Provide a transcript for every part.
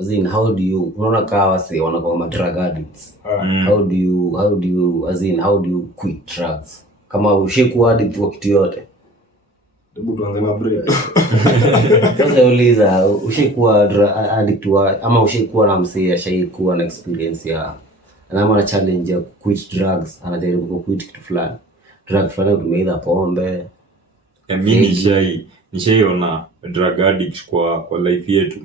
as in how do you unaona kama wase wanakuwa drug addicts. How do you as in how do you quit drugs? Kama ushakuwa addict wa kitu yote. Hebu tuanze na break. Sasa uliza ushakuwa addict wa ama ushakuwa na msee ashaikuwa na experience ya na challenge ya quit drugs, anajaribu quit kitu fulani. Drug fulani umeidha pombe. Mimi nishaiona drug addict kwa life yetu.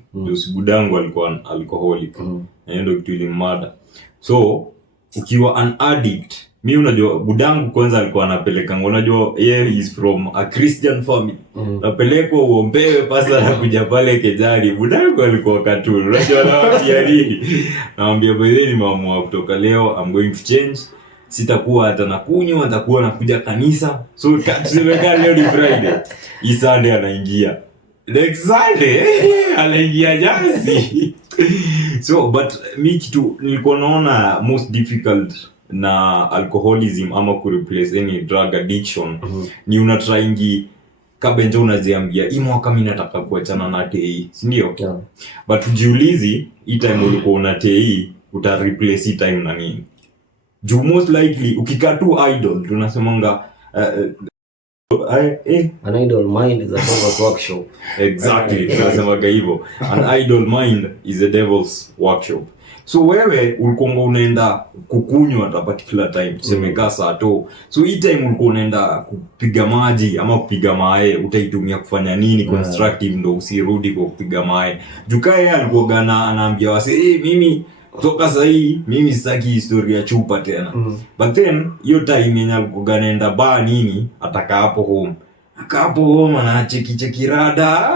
Budangu alikuwa alcoholic. Na ndio kitu ilimada. So ukiwa an addict, mimi unajua budangu kwanza alikuwa anapeleka, unajua yeye is from a Christian family. Napelekwa uombewe pasa na kuja pale kejari. Budangu alikuwa katulu. Unajua anawaambia nini? Naambia by ni maamua kutoka leo I'm going to change. Sitakuwa hata nakunywa, nitakuwa nakuja kanisa. So tuseme leo ni Friday. Hii Sunday anaingia. Next Sunday anaingia jazi. So but me kitu nilikuwa naona most difficult na alcoholism ama ku replace any drug addiction ni unatryingi kabenja unaziambia hii mwaka mimi nataka kuachana na TI, si ndio? Yeah. But ujiulizi hii time ulikuwa una TI uta replace hii time na nini? Juu most likely ukikaa tu idle tunasemanga an idle mind is a devil's workshop. Exactly, tunasemaga hivyo. An idle mind is a devil's workshop. So wewe ulikuwa unaenda kukunywa at a particular time, tuseme saa to. So hii time ulikuwa unaenda kupiga maji ama kupiga mae, utaitumia kufanya nini constructive ndo usirudi kwa kupiga mae. Jukae alikuwa anaambia wase, mimi kutoka saa hii mimi sitaki historia chupa tena. But then hiyo time yenye alikuwa anaenda bar nini ataka hapo home. Akapo home na cheki rada.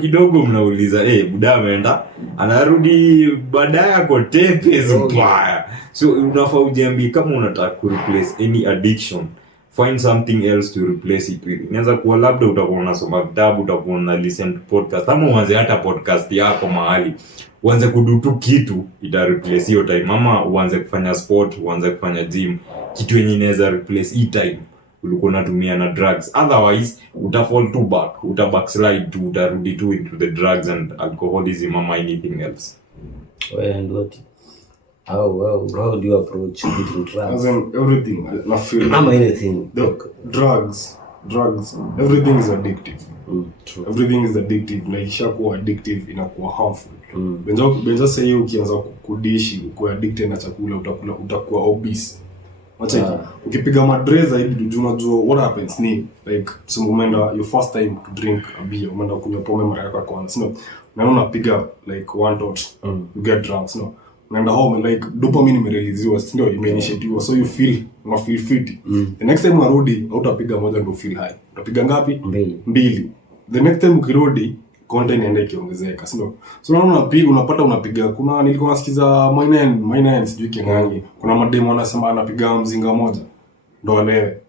Kidogo mnauliza buda ameenda anarudi baadaye kwa tepe mbaya. So unafaa ujiambie kama unataka ku replace any addiction, find something else to replace it with. Inaweza kuwa labda utakuwa unasoma vitabu, utakuwa una listen to podcast, ama uanze hata podcast yako mahali. Uanze kudutu kitu ita replace hiyo time, ama uanze kufanya sport, uanze kufanya gym, kitu yenye inaweza replace hii time ulikuwa unatumia na drugs. Otherwise utafall to back, backslide to, utarudi to into the drugs and alcoholism or anything else. And what how do you approach quitting drugs? As in everything, I feel anything. Drugs, everything is addictive. True. Everything is addictive. Na ikishakuwa addictive inakuwa harmful. Benja say ukianza kudishi uko addicted na chakula utakuwa obese. Wacha ukipiga madreza hivi unajua what happens ni like some umeenda your first time to drink a beer, umeenda kunywa pombe mara yako ya kwanza, no, na unapiga like one tot, you get drunk, no, unaenda home like dopamine imereleasewa, ndio imeinitiatiwa, so you feel fit. The next time unarudi utapiga moja ndio feel high, utapiga ngapi? Mbili. The next time ukirudi content inaenda ikiongezeka, sio? So unapata kuna nilikuwa nasikiza mine sijui kingangi, kuna mademo wanasema anapiga mzinga moja ndo alewe.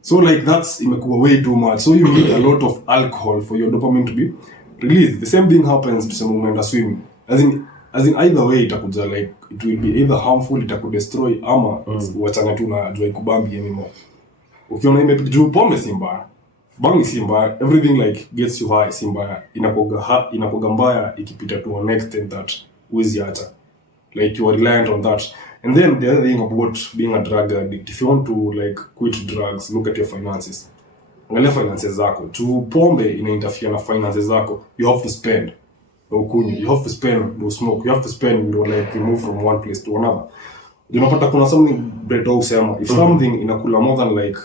So like that's imekuwa way too much, so you need a lot of alcohol for your dopamine to be released. The same thing happens to some umeenda swimming, as in either way itakuja like it will be either harmful, itakudestroy ama wachana tu na jua ikubambi anymore. Ukiona imepiga pombe si mbaya, bangi si mbaya, everything like gets you high si mbaya, inakoga mbaya ikipita to an extent that uwezi acha, like you are reliant on that. And then the other thing about being a drug addict, if you want to like quit drugs, look at your finances. Angalia finances zako. Tu pombe ina-interfere na finances zako. You have to spend ukunywe, you have to spend to smoke, you have to spend to like move from one place to another. Unapata kuna something bread au sema, if something inakula more than like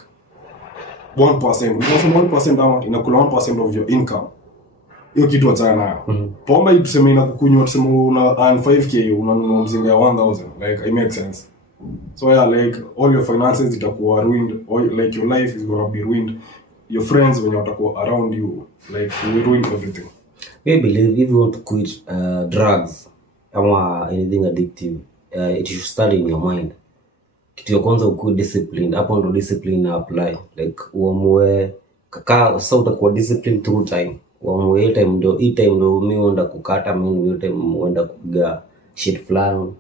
1%, because 1% ama inakula 1% of your income, hiyo kitu achana nayo. Pombe tuseme inakukunywa, tuseme una earn 5k unanunua mzinga ya 1000, like it makes sense. So yeah, like all your finances itakuwa ruined, or like your life is going to be ruined. Your friends when watakuwa around you, like you will ruin everything. I believe if you want to quit drugs or anything addictive, it should start in your mind. Kitu ya kwanza ukuwe disciplined. Hapo ndo discipline na apply. Like uamue kaka sasa utakuwa disciplined through time. Uamue hii time ndo mimi huenda kukata, mimi hiyo time huenda kupiga shit plan.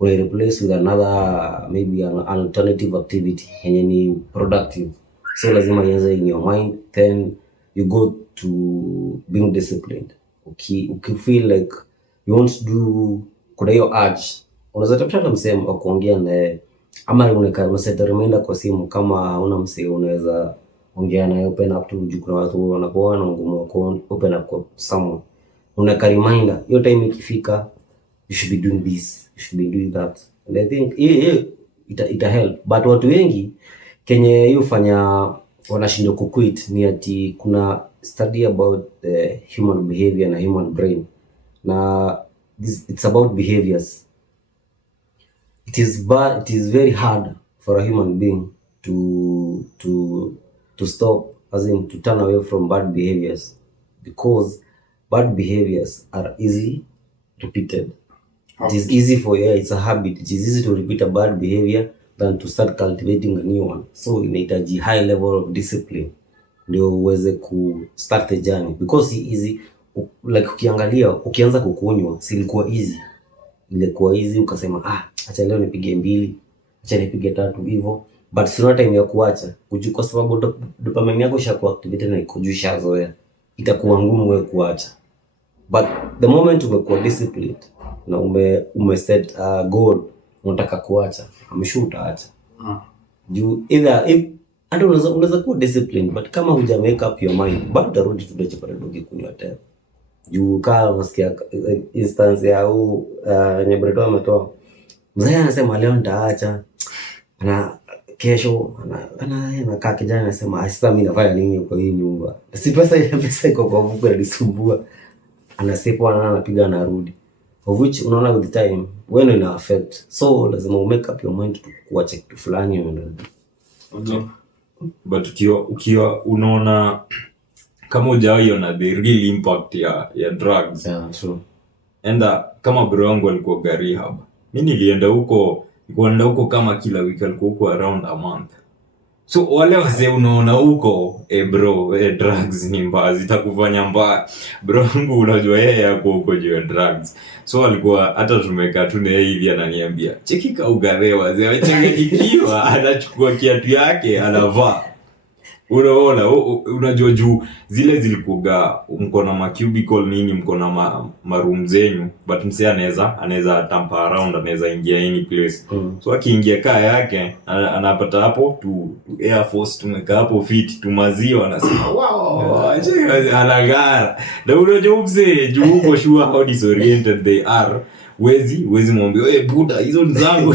Or replace with another, maybe an alternative activity yenye ni productive. So lazima ianze in your mind, then you go to being disciplined. ukifeel like you want to do, kuna hiyo urge, unaweza tafuta hata msee wa kuongea naye, ama unaset reminder kwa simu. Kama hauna msee unaweza ongea naye, open up to, kuna watu wanakuwa na ngumu wa open up kwa someone, unaweka reminder hiyo time ikifika, you should be doing this, you should be doing that, and I think ita help. But watu wengi kenye hiyo fanya wanashindwa kuquit ni ati kuna study about the human behavior na human brain, na it's about behaviors. It is very hard for a human being to stop, as in to turn away from bad behaviors, because bad behaviors are easily repeated. It is easy for it's a habit. It is easy to repeat a bad behavior than to start cultivating a new one. So inahitaji high level of discipline ndio uweze ku start the journey, because easy, like ukiangalia, ukianza kukunywa silikuwa easy, ilikuwa easy ukasema acha leo nipige 2, acha nipige 3 hivyo, but sio time ya kuacha kwa sababu dopamine yako ishakuwa activated na ikujusha zoea, itakuwa ngumu wewe kuacha. But the moment umekuwa disciplined na umeset goal, unataka kuacha, ameshuta utaacha. Juu hata unaweza kuwa disciplined, but kama huja make up your mind, bado utarudi tu ndio chapata dogi kunywa tena. Juu kama unasikia instance ya Nyebreto ametoa, mzee anasema leo nitaacha, na kesho anakaa kijana anasema sasa mimi nafanya nini kwa hii nyumba, si pesa iko kwa mfuko inanisumbua, anasipa anapiga narudi, of which unaona with time when ina affect. So lazima make up your mind to kuacha kitu fulani. But ukiwa unaona kama hujawahi ona the real impact ya drugs. Yeah, true. Enda kama bro wangu alikuwa rehab. Mimi nilienda huko kama kila wiki, alikuwa huko around a month. So wale wazee unaona huko, bro, drugs ni mbaya, zitakufanya mbaya. Bro wangu unajua yeye yako huko juu ya drugs. So alikuwa hata tumekaa tu na yeye hivi ananiambia, "Cheki ka ugave wazee, wachanganyikiwa, anachukua kiatu yake, anavaa." Unaona, unajua juu zile zilikuga mko na cubicle nini, mko na maroom zenyu, but msee anaweza tampa around, anaweza ingia any place. So akiingia kaa yake anapata hapo tu Air Force, tumekaa hapo fit tumaziwa, anasema wow, anagara. Na unajua msee juu uko sure how disoriented they are, wezi mwambie buda hizo ni zangu.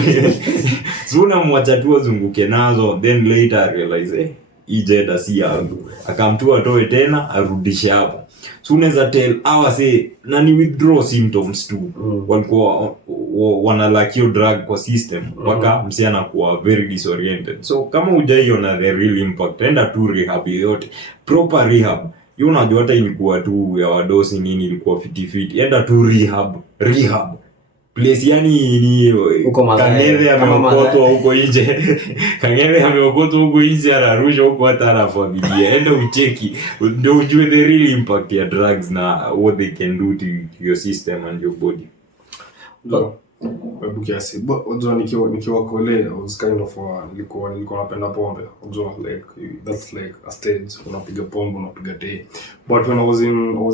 So unamwacha tu azunguke nazo, then later realize ijeda si yangu, akamtua toe tena arudishe hapo. So unaweza tell say nani withdraw symptoms tu, walikuwa wanalakio drug kwa system waka msi anakuwa very disoriented. So kama hujaiona the real impact, enda tu rehab yote, proper rehab. Hiyo unajua hata ilikuwa tu ya wadosi nini, ilikuwa fiti, enda tu rehab place, yani ni Kang'ethe ameokotwa huko nje. Kang'ethe ameokotwa huko nje, anarusha huko hata na familia. Enda ucheki ndio ujue the real impact ya drugs na what they can do to your system and your body. Kiasi. Unajua nikiwa kole, I was kind of nilikuwa napenda pombe. Unajua like that's like a stage, unapiga pombe, unapiga day. But when I was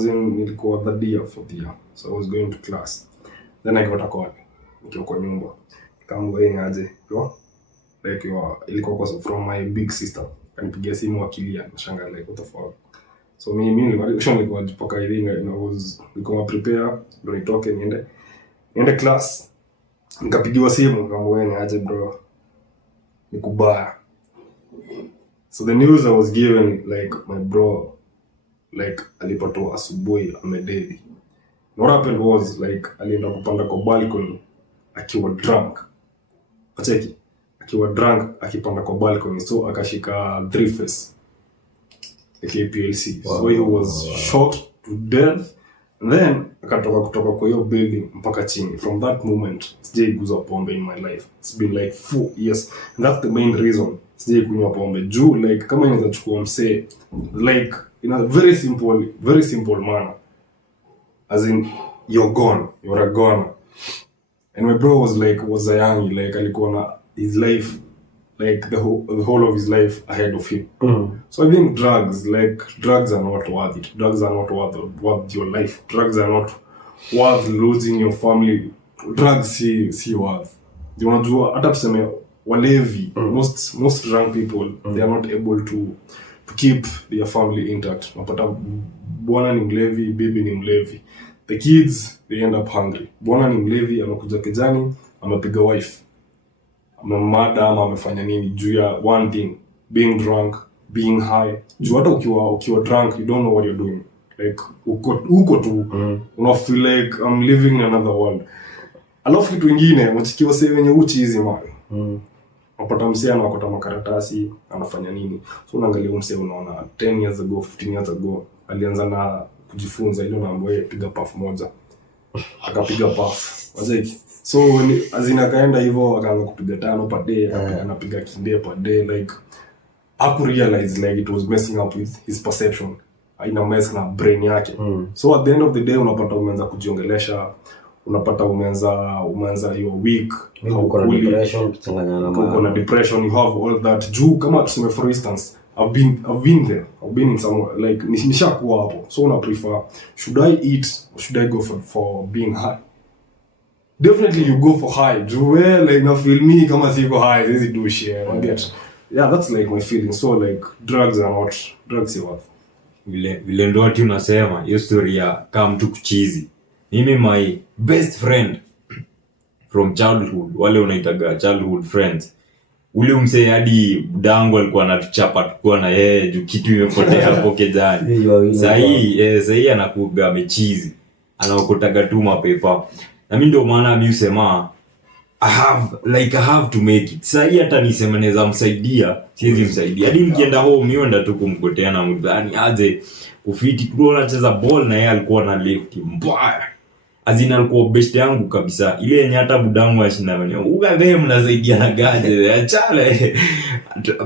in nilikuwa third year, fourth year, so I was going to class. Then I got a call nikiwa kwa nyumba, kama wewe aje like ilikuwa kwa from my big sister, kanipigia simu akilia, nashangaa like what the fuck. So mimi nilikuwa jipaka hivi, nilikuwa prepare ndio nitoke niende class. Nikapigiwa simu kama wewe aje bro, nikubaya. So the news I was given, like my bro like alipatwa asubuhi amededi. What happened was like alienda kupanda kwa balcony akiwa drunk. Acheki, akiwa drunk akipanda kwa balcony, so akashika 3 face AKPLC. So he was shot to death, and then kutoka kwa hiyo building mpaka chini. From that moment sijaiguza pombe in my life. It's been like 4 years, and that's the main reason sijaikunywa pombe. Juu like kama inaweza chukua msee like in a very simple manner, as in you're gone, you're a goner. And my bro was a young, like alikuwa na his life like the whole of his life ahead of him. So I think drugs are not worth it. Drugs are not worth your life. Drugs are not worth losing your family. Drugs si worth. Unajua hata tuseme walevi, most drunk people they are not able to keep their family intact. Unapata bwana ni mlevi, bibi ni mlevi. The kids they end up hungry. Bwana ni mlevi, amekuja kijani, amepiga wife, amemada ama amefanya nini juu ya one thing, being drunk, being high. Juu hata ukiwa drunk you don't know what you're doing, like uko tu una feel like I'm living in another world. Alafu kitu kingine mchikiwa sasa wenye uchi hizi man, unapata msee anakota makaratasi anafanya nini. So unaangalia msee unaona 10 years ago 15 years ago alianza na kujifunza ile naambiwa piga puff moja, akapiga puff wazeki. So azina kaenda hivyo akaanza kupiga 5 per day, anapiga kinde per day, like haku realize like it was messing up with his perception, ina mess na brain yake. So at the end of the day unapata umeanza kujiongelesha, unapata umeanza your week, uko na depression, kuchanganya na uko na depression, you have all that. Juu kama tuseme for instance I've been there, I've been in somewhere like nishakuwa hapo. So una prefer, should I eat or should I go for being high? Definitely you go for high. Juu like na feel me kama siko high this do shit. I get. Yeah, that's like my feeling. So like drugs are what vile ndo ati unasema hiyo story ya kama mtu kuchizi. Mimi my best friend from childhood, wale unaitaga childhood friends, ule msee hadi budangu alikuwa anatuchapa tukua na yeye juu kitu imepotea hapo kejani. Sahii anakuga amechizi, anaokotaga tu mapepa. Na mimi ndio maana mimi usema I have to make it. Sahii hata nisema naweza msaidia, siwezi msaidia. Hadi nikienda home nienda tu kumgotea na mdani aje kufiti. Tulikuwa tunacheza ball na yeye alikuwa na left mbaya. Azina alikuwa best yangu kabisa. Ile yenye hata budangu ashinda wenye. Wewe mnasaidiana gaje? Achale.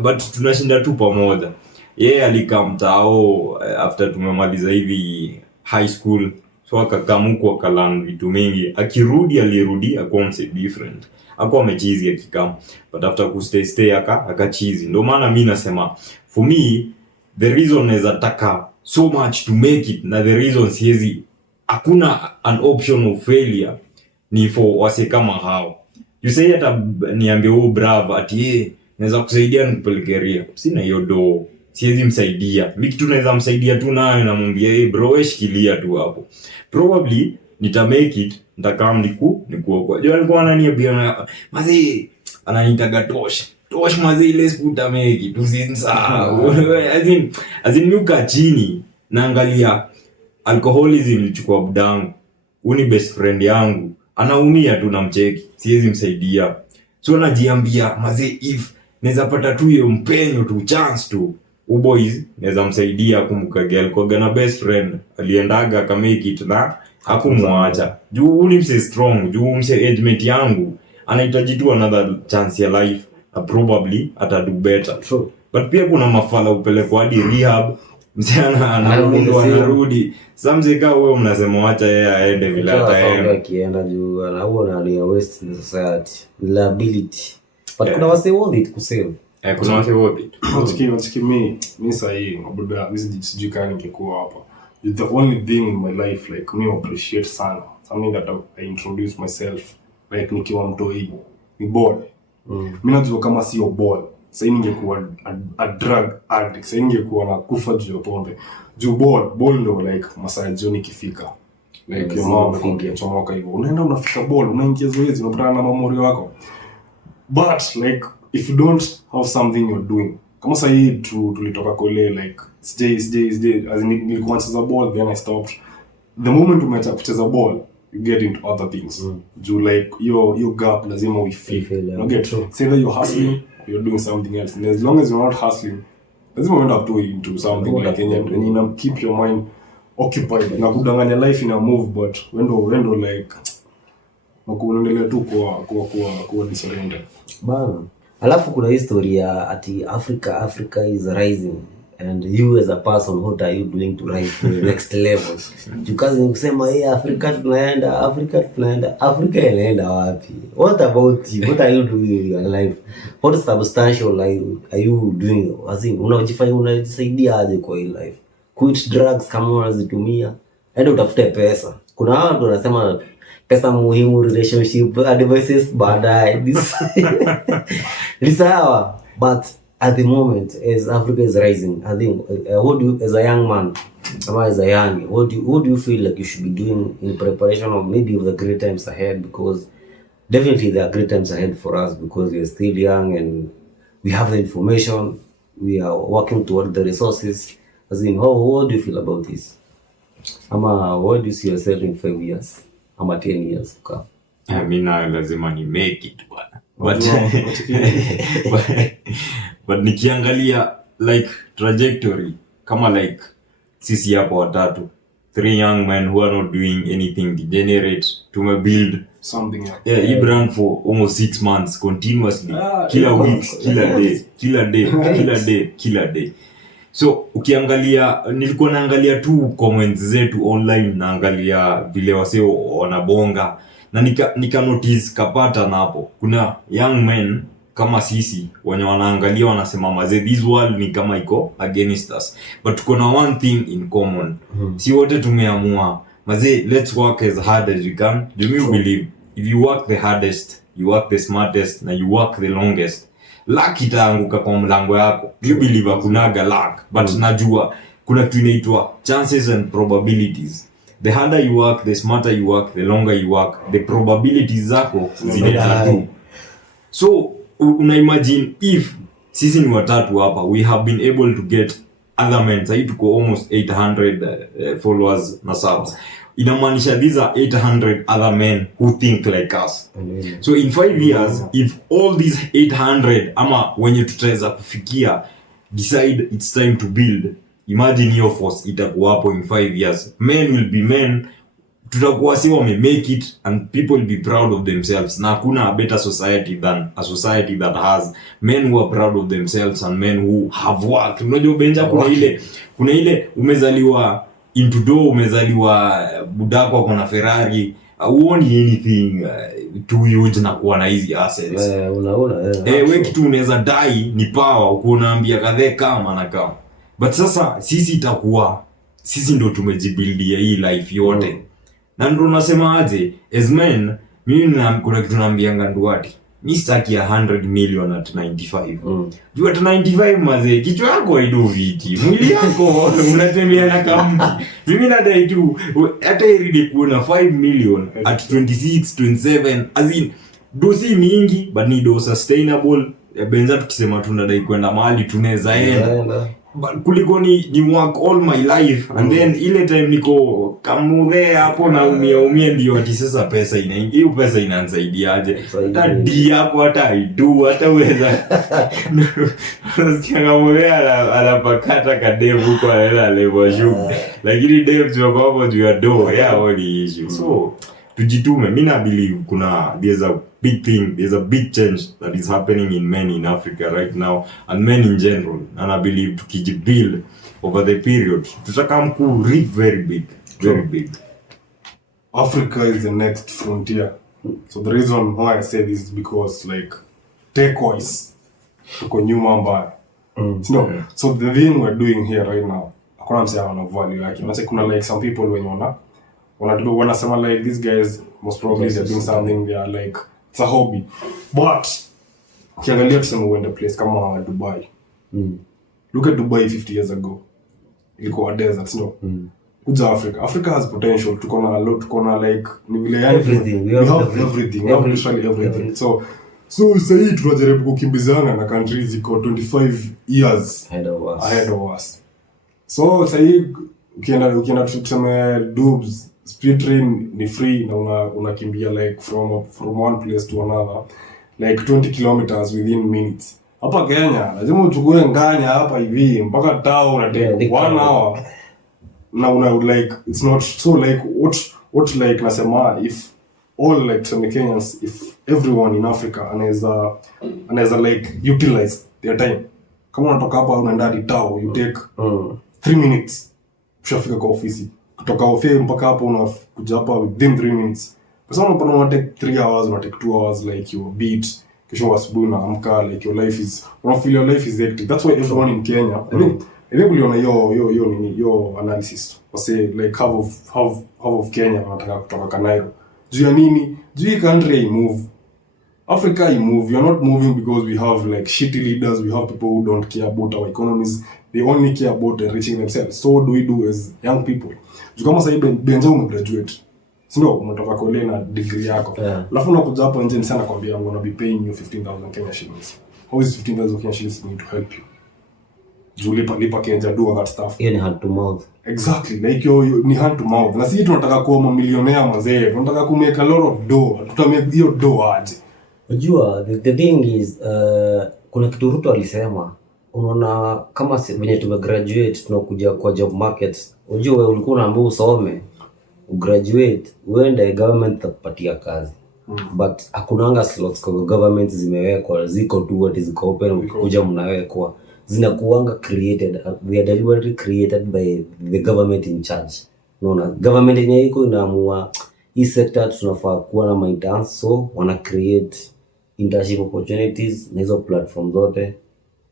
But tunashinda tu pamoja. Yeye alikaa mtao after tumemaliza hivi high school. So akakamuko akalan vitu mingi. Alirudi akawa mse different. Hakuwa amechizi akikam. But after stay akachizi. Ndio maana mimi nasema for me the reason naweza taka so much to make it, na the reason siwezi, hakuna an option of failure, ni for wase kama hao. You say hata niambie bravo ati naweza kusaidia nikupelekeria. Sina hiyo do. Siwezi msaidia. Mimi kitu naweza msaidia tu nayo na mwambie bro wewe shikilia tu hapo. Probably nita make it, nitakam nikuokoa. Jua alikuwa ananiambia mazi ananitaga tosh mazi ile skuta make it usinsahau. Azin yuka chini naangalia alcoholism ilichukua budangu. Uni best friend yangu anaumia tu na mcheki, siwezi msaidia. So najiambia mazi if naweza pata tu hiyo mpenyo tu chance tu boys naweza msaidia. Kumbuka girl kwa na best friend aliendaga kama make na hakumwacha. Juu uni mse strong, juu mse age mate yangu anahitaji tu another chance ya life, probably ata do better. True. But pia kuna mafala upelekwa hadi rehab, msichana anarudi. Samze kama wewe mnasema wacha yeye aende vile ataenda. Akienda juu anaona ni waste in society. Liability. But kuna wase worth it kusave. Kuna wase worth it. What's me sahi mabuda sijui kama ningekuwa hapa. It's the only thing in my life like me appreciate sana. Something that I introduce myself like nikiwa mtoi ni ball. Mimi najua kama sio ball sasa ningekuwa a drug addict, sasa ningekuwa na kufa juu ya pombe. Juu ball ndo like masaa jioni ikifika like your mom anakuambia chomoka hivyo, unaenda unafika ball, unaingia zoezi, unapatana na mamori wako. But like if you don't have something you're doing, kama sasa hii tulitoka kule like stay as in nilikuwa nacheza ball then I stopped. The moment umeacha kucheza ball you get into other things. Juu like your gap lazima uifill. You get say that you're hustling, you're doing something else, and as long as you're not hustling lazima uende up to into something like and you keep your mind occupied na kudanganya life in a move. But wendo like nakuendelea tu kwa disorder bana. Alafu kuna historia ati Africa is rising. and you as a person, what are you doing to rise to the next level? Because ni kusema Afrika inaenda wapi? What about you? What are you doing in your life? What substantial are you doing? As in, unajisaidia aje kwa hii life? Quit drugs kama unazitumia, enda utafute pesa. Kuna watu wanasema pesa muhimu, relationship advices baadaye. Ni sawa, but at the moment, as Africa is rising, I think, what do you, as a young man, as a young, what do you feel like you should be doing in preparation of maybe of the great times ahead? Because definitely there are great times ahead for us because we are still young and we have the information, we are working toward the resources. As in, what do you feel about this? What do you see yourself in 5 years? 10 years? Mimi na lazima ni make it bwana. But nikiangalia like trajectory kama like sisi hapo watatu, 3 young men who are not doing anything degenerate, build something. He ran for almost 6 months continuously, kila weeks, kila day. So ukiangalia, nilikuwa naangalia tu comments zetu online, naangalia vile wase wanabonga na nika notice kapata napo kuna young men kama sisi wenye wanaangalia wanasema mazee, this world ni kama iko against us, but tuko na one thing in common. Si wote tumeamua mazee, let's work as hard as we can. Do you believe if you work the hardest, you work the smartest, na you work the longest, luck itaanguka kwa mlango yako. You believe hakunaga luck, but najua kuna kitu inaitwa chances and probabilities. The harder you work, the smarter you work, the longer you work, the probabilities zako zinaenda tu. So una imagine if sisi ni watatu hapa, we have been able to get other men, sasa tuko almost 800 followers na subs. Inamaanisha these are 800 other men who think like us. So in 5 years, if all these 800 ama wenye tutaweza kufikia decide it's time to build, imagine your force itakuwa hapo in 5 years. Men will be men, tutakuwa si wame make it and people will be proud of themselves. Na hakuna a better society than a society that has men who are proud of themselves and men who have worked. Unajua Benja, kuna ile umezaliwa into do, umezaliwa budako kuna Ferrari, huoni anything too huge na kuwa na hizi assets. Unaona wewe kitu unaweza dai ni power, uko unaambia kadhe kama na kama. But sasa sisi ndo tumejibuildia hii life yote. Na ndo nasema aje, as men, mimi kuna kitu naambianga Nduati, mimi sitaki 100 million at 95. Juu at 95 mazee, kichwa yako haido viti, mwili yako unatembea na kamki. Mimi nadai tu hata iridi kuona 5 million at 26, 27, as in dosi mingi but ni do sustainable. Benza tukisema tunadai kwenda mahali tunaweza enda. Kuliko ni work all my life and then ile time niko kamuve hapo na umia ndio ati sasa pesa inaingia. Hiyo pesa inanisaidiaje? Hata di yako hata aidu hata uweza. Nasikia kamuve anapakata kadevu kwa hela level shughuli. Lakini dev tuko hapo juu ya do only issue. So tujitume. Mimi na believe there's a big thing, there's a big change that is happening in men in Africa right now and men in general, and I believe tukijibuild over the period tutakamku reap very big. Africa is the next frontier. So the reason why I say this is because like tech-wise tuko nyuma mbaya. So the thing we're doing here right now, hakuna msee ana value yake. Unasema kuna like some people when wanasema like these guys most probably they're doing something, they are like it's a hobby. But ukiangalia tuseme uende place kama Dubai. Look at Dubai 50 years ago. Ilikuwa a desert, kuja Africa has potential. Tuko na like ni vile yani everything. We have everything. We have literally everything. So sasa hii tunajaribu kukimbizana na countries ziko 25 years ahead of us. So sasa hii ukienda tuseme Dubs speed train ni free na unakimbia like from one place to another like 20 kilometers within minutes. Hapa Kenya lazima uchukue nganya hapa hivi mpaka town unatake 1 hour. Now like it's not so like what like nasema if all like some Kenyans, if everyone in Africa anaweza like utilize their time Kama unatoka hapa unaenda hadi tao, you take 3 minutes ushafika kwa ofisi. Kutoka ofisi mpaka hapo unakuja hapa within 3 minutes. Kwa sababu unapata take 3 hours, una take 2 hours, like your beat. Kisha asubuhi unaamka, like your life is, feel your life is hectic. That's why everyone in Kenya, I think uliona hiyo analysis wase like half of Kenya wanataka kutoka Kanairo. Juu ya nini? Juu hii country I move. Africa I move. You're not moving because we have like shitty leaders. We have people who don't care about our economies. They only care about enriching themselves. So what do we do as young people? Juu kama sasa benzo umegraduate. Sio umetoka kule na degree yako. Alafu unakuja hapo nje sana kwambia I'm going to be paying you 15,000 Kenya shillings. How is 15,000 Kenya shillings going to help you? Lipa Kenya, do all that stuff. Ni hand to mouth. Exactly, like ni hand to mouth. Na sisi tunataka kuwa mamilionea mazee. Tunataka ku make a lot of dough. Tutamake hiyo dough aje. Unajua the thing is kuna kitu Ruto alisema, unaona kama venye tumegraduate tunakuja kwa job market. Unajua wewe ulikuwa unaambiwa usome, ugraduate, uende government takupatia kazi. But hakunanga slots kwa government zimewekwa, ziko tu what is open, ukikuja mnawekwa. Zinakuanga created, they are deliberately created by the government in charge. Unaona government yenyewe iko inaamua hii sector tunafaa kuwa na maintenance, so wana create internship opportunities na hizo platform zote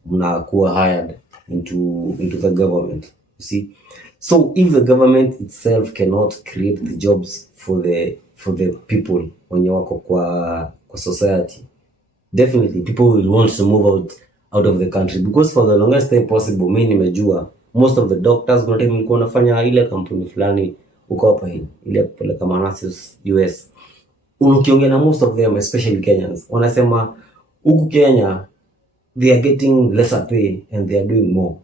mnakuwa hired into the government, you see. So if the government itself cannot create the jobs for the people wenye wako kwa society, definitely people will want to move out of the country, because for the longest time possible mimi nimejua most of the doctors not even walikuwa wanafanya ile kampuni fulani uko hapa hii ile kupeleka manasis US. Ukiongea na most of them, especially Kenyans, wanasema huku Kenya they are getting lesser pay and they are doing more.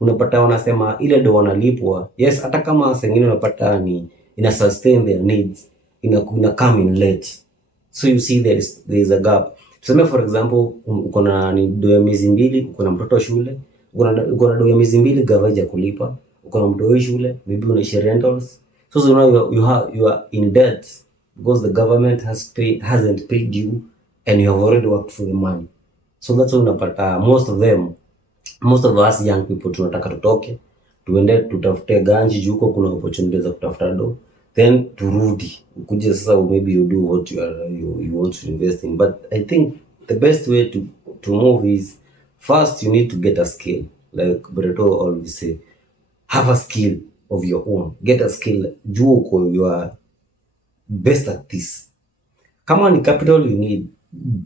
Unapata wanasema ile do wanalipwa, yes, hata kama sengine unapata ni ina sustain their needs, ina come in late. So you see there is a gap. Tuseme for example uko na ni do ya miezi 2, uko na mtoto shule, uko na do ya miezi 2 gavaja kulipa, uko na mtoto shule, maybe una rentals. So you are in debt because the government hasn't paid you and you have already worked for the money. So that's why unapata most of us young people tunataka tutoke, tuende tutafute ganji juu huko kuna opportunities za kutafuta do, then turudi ukuje sasa maybe you do what you want to invest in. But I think the best way to move is first you need to get a skill, like Breto always say, have a skill of your own, get a skill juu uko you are best at this. Kama ni capital you need,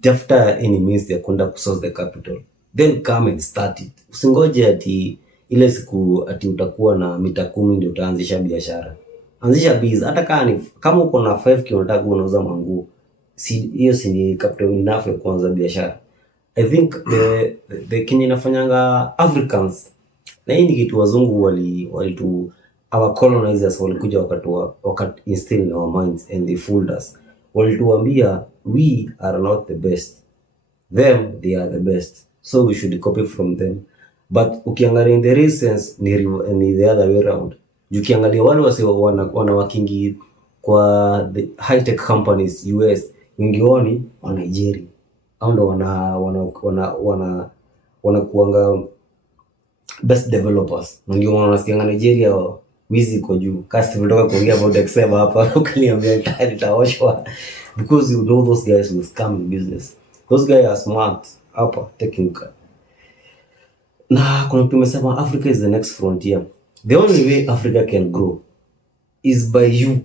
tafuta any means ya kwenda kusource the capital, then come and start it. Usingoje ati ile siku ati utakuwa na mita 10 ndio utaanzisha biashara. Anzisha biz, hata kama uko na 5k unataka unauza manguo, hiyo si ni capital enough ya kuanza biashara. I think the Kenya inafanyanga Africans, na hii ni kitu wazungu walitu our colonizers walikuja wakati instill in our minds and they fooled us. Walituambia we are not the best, them they are the best, so we should copy from them. But ukiangalia in the real sense ni the other way around. Ukiangalia wale wase wana wakingi kwa the high tech companies US, wengi wao ni wa Nigeria, au ndo wana kuanga best developers. Ndio wanasikia Nigeria wizi kwa juu. Kasi kutoka kuongea about Excel hapa ukaniambia nitaoshwa, because you know those guys will scam in business. Those guys are smart hapa technical. Na kuna mtu amesema Africa is the next frontier. The only way Africa can grow is by you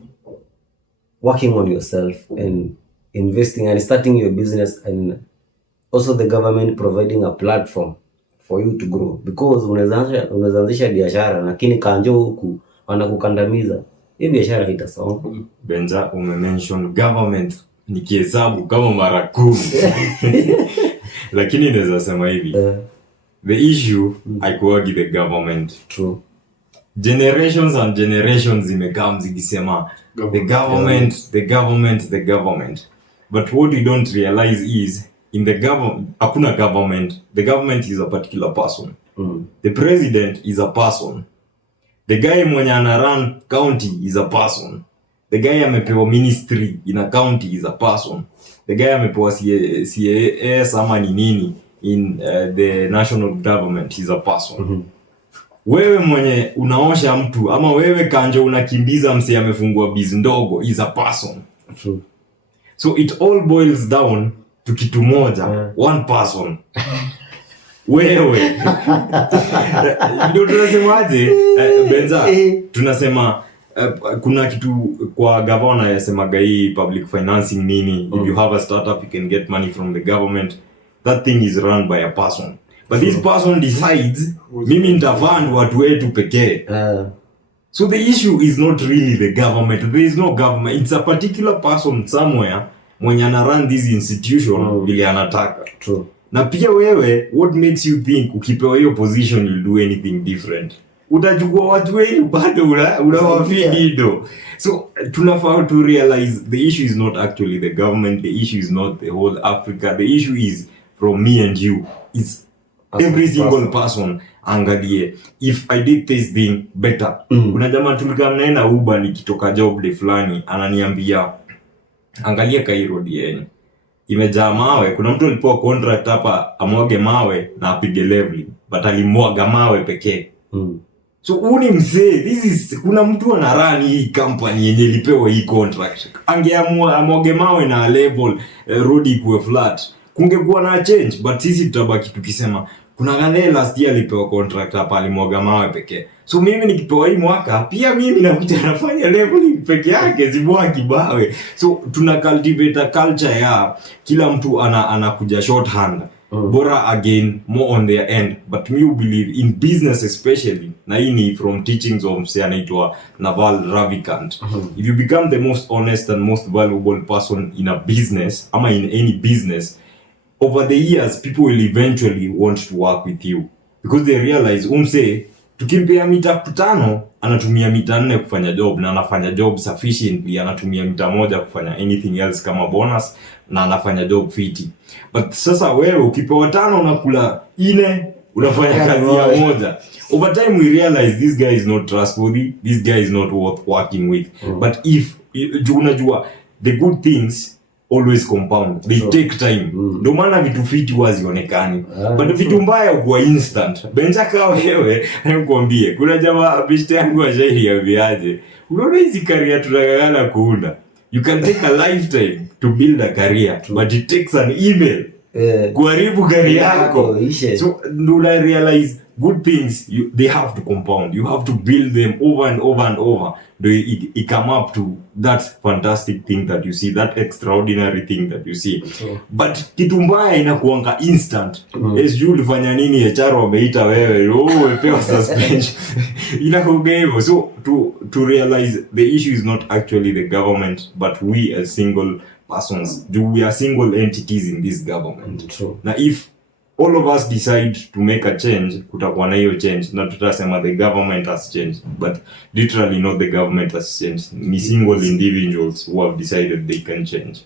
working on yourself and investing and starting your business, and also the government providing a platform for you to grow, because unaanzisha biashara lakini kanjo huku wanakukandamiza, hii biashara itasonga. Benja umemention government nikihesabu kama mara 10 lakini naweza sema hivi the issue haikuwagi the government. True. Generations and generations zimekam zikisema the government, but what you don't realize is in the government hakuna government. The government is a particular person. The president is a person. The guy mwenye ana run county is a person. The guy amepewa ministry in a county is a person. The guy amepewa CAS ama ni nini in the national government is a person. Wewe mwenye unaosha mtu ama wewe kanjo unakimbiza mse amefungua biz ndogo is a person. True. So it all boils down to kitu moja, one person. Wewe. Ndio tunasemaje? Benza, tunasema kuna kitu kwa governor yasemaga hii public financing nini, if you have a startup you can get money from the government. That thing is run by a person. But this person decides mimi nitafund watu wetu pekee. So the issue is not really the government. There is no government. It's a particular person somewhere mwenye ana run this institution vile anataka. True. Na pia wewe, what makes you think ukipewa hiyo position you'll do anything different? Utachukua watu wenu bado unawafeed. So tunafaa to realize the issue is not actually the government, the issue is not the whole Africa, the issue is from me and you. It's every single person. Angalie, if I did this thing better. Kuna jamaa tulikaa mnaenda Uber nikitoka job day fulani ananiambia angalia Cairo yenyu imejaa mawe. Kuna mtu alipewa contract hapa amwage mawe na apige leveling, but alimwaga mawe pekee. So uni mzee, this is kuna mtu ana run hii company yenye ilipewa hii contract. Angeamua amwage mawe na level road ikuwe flat, kungekuwa na change. But sisi tutabaki tukisema kuna gani last year alipewa contract hapa alimwaga mawe pekee. So mimi nikipewa hii mwaka pia mimi nakuja nafanya leveling peke yake, zimwagi mawe. So tuna cultivate a culture ya kila mtu anakuja shorthand. Bora again more on their end. But me believe in business especially, na hii ni from teachings of mse anaitwa Naval Ravikant. If you become the most honest and most valuable person in a business ama in any business, over the years people will eventually want to work with you because they realize umse tukimpea mita 5 anatumia mita 4 kufanya job na anafanya job sufficiently, anatumia mita 1 kufanya anything else kama bonus na anafanya job fiti. But sasa wewe ukipewa 5 unakula 4 unafanya kazi ya moja. Over time we realize this guy is not trustworthy, this guy is not worth working with. But if unajua the good things always compound, they take time. Ndio maana vitu fiti wazionekani. But vitu mbaya kwa instant. Benja kao wewe nikwambie kuna jamaa bishte yangu ashairi ya viaje. Unaona hizi career tunagana kuunda. You can take a lifetime to build a career, but it takes an email kuharibu career yako. So do I realize good things they have to compound. You have to build them over and over and over. It come up to that fantastic thing that you see, that extraordinary thing that you see. But kitu mbaya inakuanga instant. Sijui ulifanya nini HR wameita wewe, umepewa suspension. Inakuanga hivyo. So to realize the issue is not actually the government, but we as single persons. We are single entities in this government. Now if all of us decide to make a change, kutakuwa na hiyo change, na tutasema the government has changed, but literally not the government has changed. Ni single individuals who have decided they can change.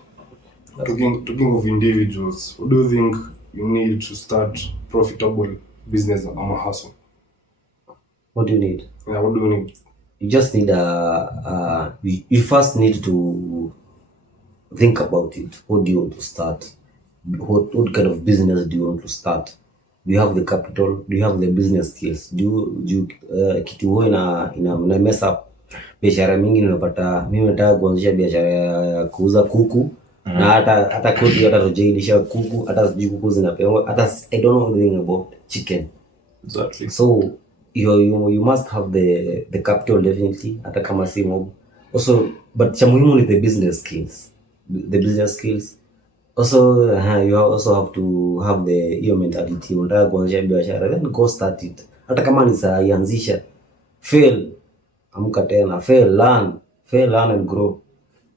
Talking of individuals, what do you think you need to start profitable business or hustle? What do you need? Yeah, what do you need? You just need you first need to think about it. What do you want to start? What kind of business do you want to start? Do you have the capital? Do you have the business skills? Do you kitu huwa ina mess up biashara mingi. Unapata mimi nataka kuanzisha biashara ya kuuza kuku na hata kodi hata rojailisha kuku, hata sijui kuku zinapewa, hata I don't know anything about chicken. Exactly. So you must have the capital definitely, hata kama si mob. Also, but cha muhimu ni the business skills. The business skills. Also, you also have to have the mentality. Unataka kuanzisha biashara, then go start it. Hata kama ni saa ianzisha, fail, amka tena, fail, learn and grow.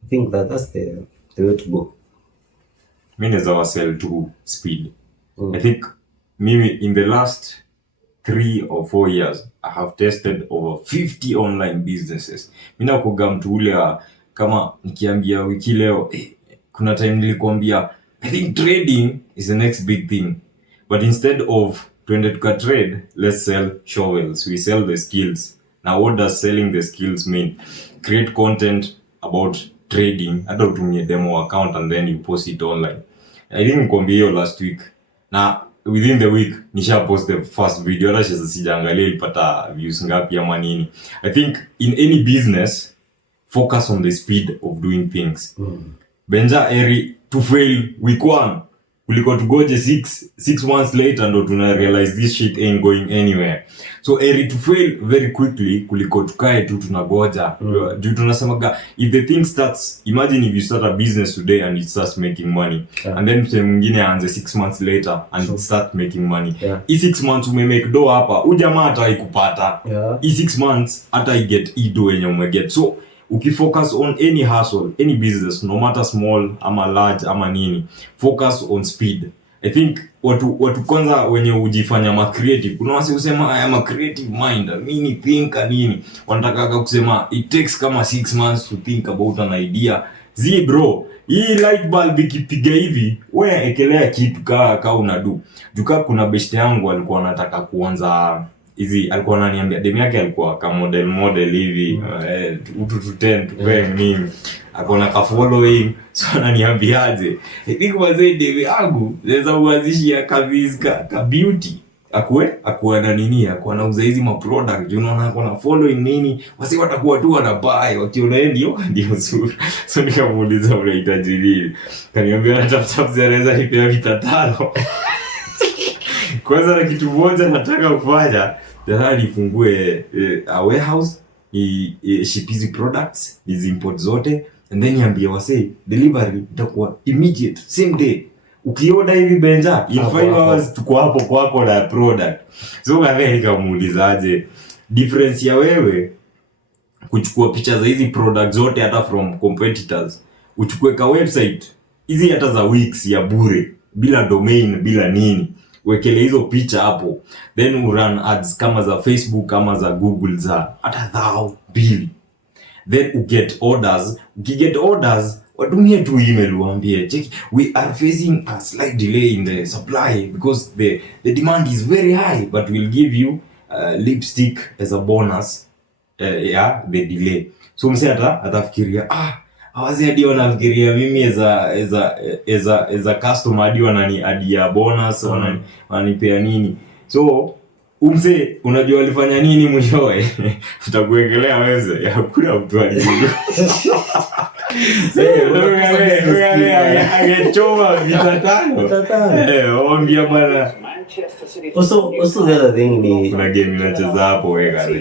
I think that's the way to go. Mimi naweza wasell to speed. I think mimi in the last 3 or 4 years I have tested over 50 online businesses. Mimi nakuga mtu ule kama nikiambia wiki leo kuna time nilikwambia I think trading is the next big thing, but instead of twende tuka trade, let's sell shovels. We sell the skills. Now what does selling the skills mean? Create content about trading, hata utumie demo account and then you post it online. I think nikwambia hiyo last week na within the week nisha post the first video, hata sijaangalia ilipata views ngapi ama nini. I think in any business, focus on the speed of doing things. Benja eri to fail week 1 kuliko tugoje 6 months later ndo tuna realize this shit ain't going anywhere. So eri to fail very quickly kuliko tukae tu tunagoja. Juu tunasemaga, if the thing starts, imagine if you start a business today and it starts making money, and then mtu mwingine aanze 6 months later and it start making money. I 6 months umemake do hapa, ujamaa hata ikupata. I 6 months hata I get do yenye umeget. So ukifocus on any hustle, any business, no matter small ama large ama nini, focus on speed. I think watu kwanza wenye ujifanya ma creative, kuna wasi usema I am a creative mind, mini thinker nini, wanataka kusema it takes kama 6 months to think about an idea. Bro, hii light bulb ikipiga hivi, wewe ekelea kitu ka unadu. Juka kuna best yangu alikuwa anataka kuanza hizi, alikuwa ananiambia demu yake alikuwa kama model hivi, utu to 10 to bang nini, akona ka following. So ananiambiaje, niko wazee demu yangu naweza uanzishia ka beauty, akuwa na nini, akuwa nauza hizi ma product, unaona akona following nini, wasi watakuwa tu wanabuy wakiona ndio nzuri. So nikamuuliza unahitaji nini, kaniambia natafuta mzee anaweza nipea vitatano. Kwanza na kitu moja nataka kufanya, nataka nifungue a warehouse, ship hizi products, hizi import zote, and then niambie wase delivery itakuwa immediate, same day. Ukioda hivi Benja, in 5 hours tuko hapo kwako na product. So ngabe nikamuulizaje difference ya wewe kuchukua picha za hizi products zote hata from competitors, uchukue ka website hizi hata za weeks ya bure bila domain bila nini, wekele hizo picha hapo, then run ads kama za Facebook kama za Google za hata 1,000, then uget orders. Ukiget orders, watumie tu email uambie check, we are facing a slight delay in the supply because the demand is very high, but we'll give you lipstick as a bonus, the delay. So mse atafikiria hawazi hadi wanafikiria mimi as a customer hadi wanani adia bonus, wananipea nini. So umse unajua alifanya nini mwishowe? Tutakuwekelea wewe ya kula mtu alijua. Angechoma vitatano. Ombia bwana. Also the other thing ni kuna game inacheza hapo wewe gani.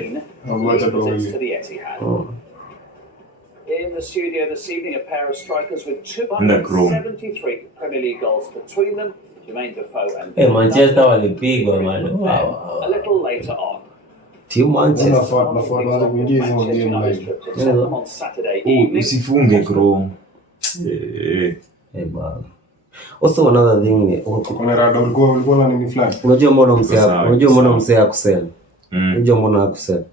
In the studio this evening, a pair of strikers with 273 Premier League goals between them, Jermaine Defoe and Manchester walipigwa man. A little later on. Team Manchester. On Saturday evening. Usifunge Chrome. Bana. Also another thing ni kuna rada ulikuwa na nini flag. Unajua mbona msea kusell. Unajua mbona kusell.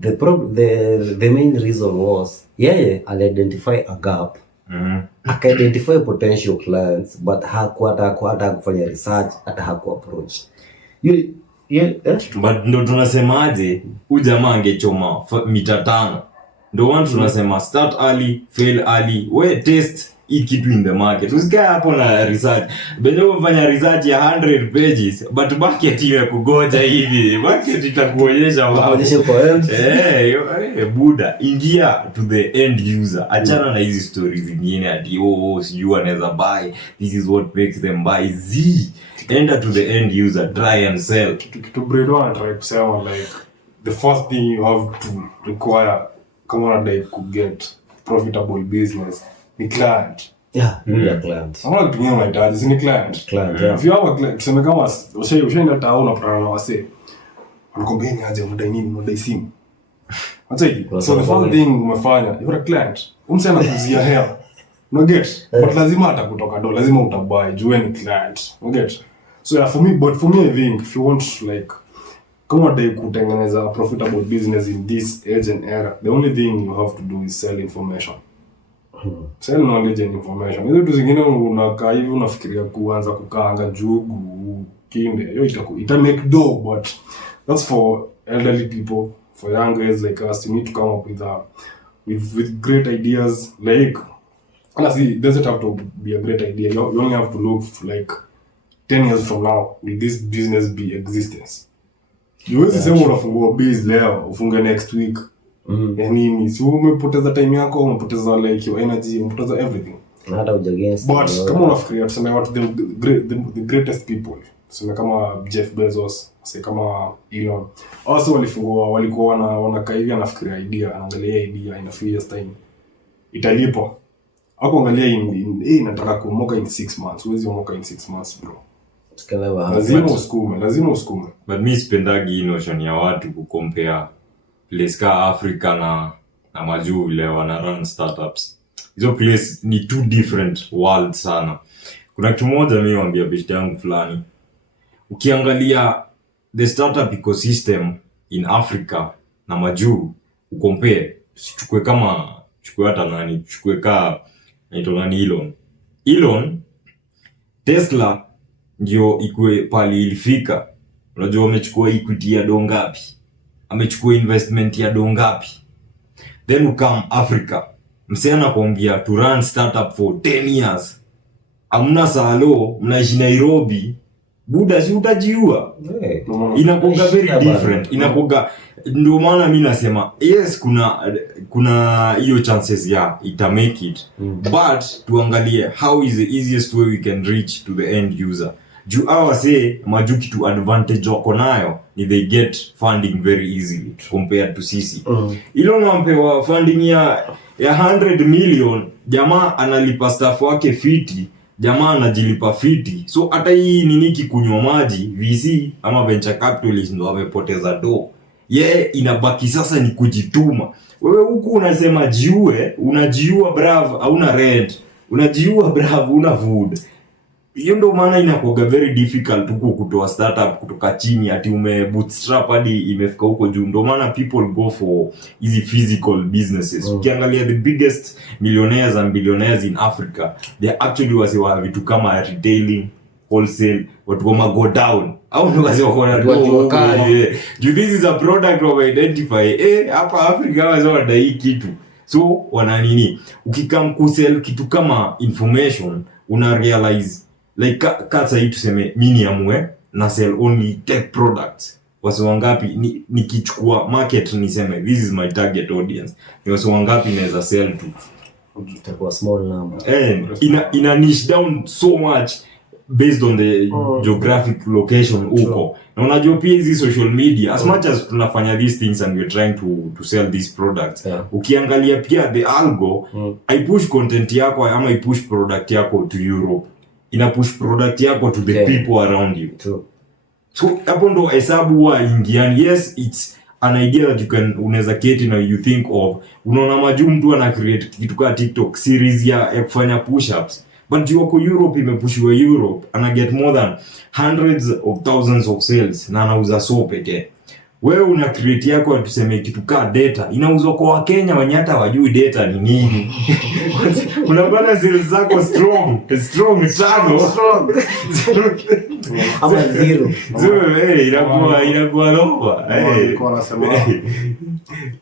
The main reason was identify a gap. Aka-identify potential clients, but hakuwa kufanya research, hata approach. But ndo tunasemaje, huyu jamaa angechoma mita 5. Ndo watu tunasema start early, fail early, we test hii kitu in the market. Usikae hapo na research. Benyo kufanya research ya 100 pages, but market ile kugoja hivi. Market itakuonyesha wapi. Buda, ingia to the end user. Achana na hizi stories zingine ati sijui anaweza buy. This is what makes them buy. Enter to the end user, try and sell. To break down and try to sell, like the first thing you have to require, come on, like to get profitable business. The client. The client. I'm not doing like that. It's in the client. If you have a client, tuseme kama ushaenda town unapatana na wase. Wanakwambia aje unadai nini, unadai simu. So the first thing umefanya, you're a client. Umsema kuzia hela. No get. But lazima atakutoka do, lazima utabuy, juu ni client. No get. So for me I think if you want like kama dai kutengeneza a profitable business in this age and era, the only thing you have to do is sell information. Sell knowledge and information. Hizo vitu zingine unakaa hivi unafikiria kuanza kukaanga jugu kinde. Hiyo ita make dough, but that's for elderly people. For young guys like us, you need to come up with great ideas. Like honestly, it doesn't have to be a great idea. You only have to look like 10 years from now will this business be existence? Huwezi sema unafungua biz leo ufunge next week. Ya nini? So umepoteza time yako, umepoteza like your energy, umepoteza everything. Hata against. But kama unafikiria tuseme what the greatest people, tuseme kama Jeff Bezos, kama Elon, also walikuwa wanakaivia nafikiria idea, anaangalia idea in a few years time italipa. Hapo angalia nataka kumoka in 6 months. Huwezi kumoka in 6 months bro. Lazima usukume. But mi sipendagi notion ya watu kucompare place ka Africa na majuu vile wana run startups. Hizo place ni two different worlds sana. Kuna kitu moja mimi waambia best yangu fulani. Ukiangalia the startup ecosystem in Africa na majuu ucompare, chukue hata nani, chukue ka Elon, Tesla ndio ikue pali ilifika. Unajua amechukua equity ya dongapi? Amechukua investment ya dongapi? Then ukam Africa. Msena kuambia to run startup for 10 years. Amna salo, mnaishi Nairobi. Buda si utajiua. Inakuwa very different. Inakuwa ndio maana mimi nasema yes kuna hiyo chances ya ita make it. But tuangalie how is the easiest way we can reach to the end user. Juu say majuki to advantage wako nayo ni they get funding very easily compared to sisi. Ilo nampewa funding ya 100 million, jamaa analipa staff wake 50, jamaa anajilipa 50. So hata hii nini kikunywa maji VC ama venture capitalist ndo wamepoteza do. Inabaki sasa ni kujituma. Wewe huku unasema unajiua bravo, hauna rent. Unajiua bravo, una food. Hiyo ndo maana inakuwa very difficult huko kutoa startup kutoka chini ati bootstrap hadi imefika huko juu. Ndo maana people go for easy physical businesses. Ukiangalia the biggest millionaires and billionaires in Africa, they actually wa vitu kama retailing, wholesale, watu kama go down. Au ndo watu this is a product of identify. Hapa Africa wadai kitu. So wana nini? Ukikam kusell kitu kama information, una realize like kasa hii tuseme mini amwe na sell only tech products. Watu wangapi nikichukua market niseme this is my target audience. Ni watu wangapi naweza sell to? Itakuwa small number. Ina niche down so much based on the geographic location huko. Na unajua pia hizi social media as much as tunafanya these things and we're trying to sell these products. Ukiangalia pia the algo I push content yako ama I push product yako to Europe. Ina push product yako to the people around you. So hapo ndo hesabu wa ingiani. Yes, it's an idea that unaweza keti na you think of. Unaona majuu mtu ana create kitu kama TikTok series ya kufanya push-ups. But yuko Europe, imepushiwa Europe, ana get more than hundreds of thousands of sales na anauza soap pekee. Wewe una create yako tuseme kitu kama data, inauzwa kwa Kenya wenye hata wajui data ni nini. Unapata sales zako strong sana. Ama zero. Inakuwa lower. Nilikuwa nasema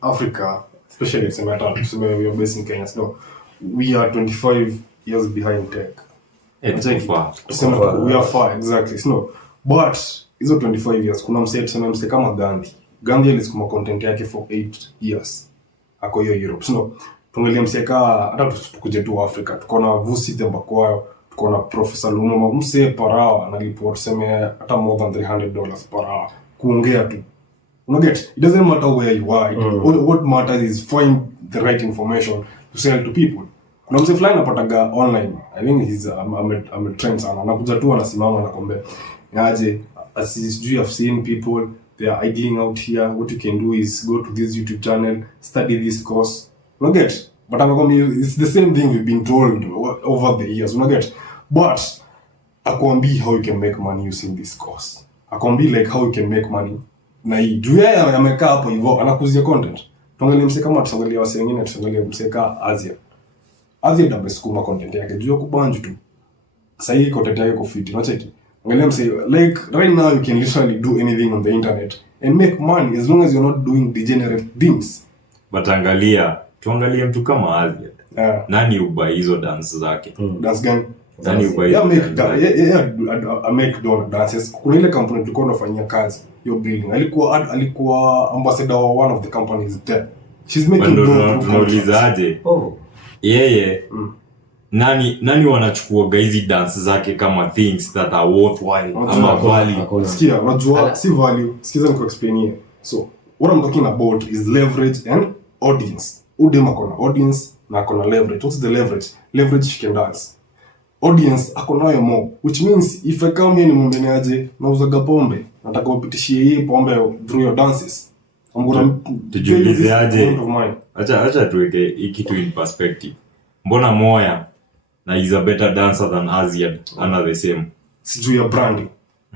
Africa, especially tuseme we are based in Kenya. So we are 25 years behind tech. It's far. We are far, exactly. So, but hizo 25 years kuna mse kama Gandhi alisukuma content yake for 8 years ako hiyo Europe. So tungelia mseka hata tukuje tu Africa, tuko na Vusi Thembakwayo, tuko na Professor Lumumba, mse parao analipwa tuseme hata more than $300 per hour kuongea tu. Get it doesn't matter where you are. What matters is find the right information to sell to people. Kuna mse fulani anapataga online, I think he's a trend sana, anakuja tu anasimama anakwambia aje, as you have seen people they are idling out here, what you can do is go to this YouTube channel, study this course. Get it? But it's the same thing we've been told over the years. Get it? But akwambi how you can make money using this course. Akwambi like how you can make money. Na juu yeye amekaa hapo hivyo anakuzia content. Tuangalie mse kama tuangalie wase wengine, tuangalie mse ka Asia ndabesukuma content yake juu kubanju tu. Sasa hii content yake kufiti, unacheki. Angalia mse like right now you can literally do anything on the internet and make money as long as you're not doing degenerate things. But tuangalie mtu kama Asia. Nani uba hizo dance zake? Dance gani? Nani uko Yeah, make don dances. Kuna ile company tulikuwa tunafanyia kazi, your building. Alikuwa ambassador wa one of the companies there. She's making tunaulizaje? Yeye nani wanachukua hizi dance zake kama things that are worthwhile ama value? Sikia, unajua si value. Sikiza niko explain. So what I'm talking about is leverage and audience. Udema kona audience na kona leverage. What's the leverage? Leverage she can dance. Audience akonayo mo, which means if I come here nimwambie aje nauzaga pombe, nataka upitishie hii pombe through your dances. I'm gonna tujiulize aje. Acha tuweke hiki kitu in perspective. Mbona Moya na is a better dancer than Aziad under the same? Sijui ya branding.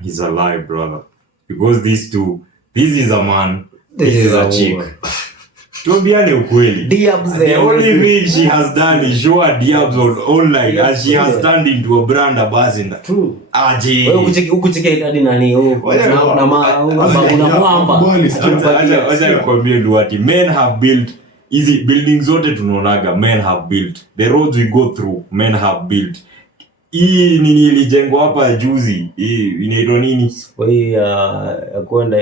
He's alive, brother. Because these two, this is a man, this is a chick. Tuambiane ukweli. The only thing she has done is show her diabs on online and she has turned into a brand ambassador. True. Aje. Wewe ukucheke hadi nani na mwamba. Acha nikwambie Luati, men have built easy buildings zote tunaonaga, men have built. The roads we go through, men have built. Hii nini ilijengwa hapa juzi? Hii inaitwa nini? Kwenda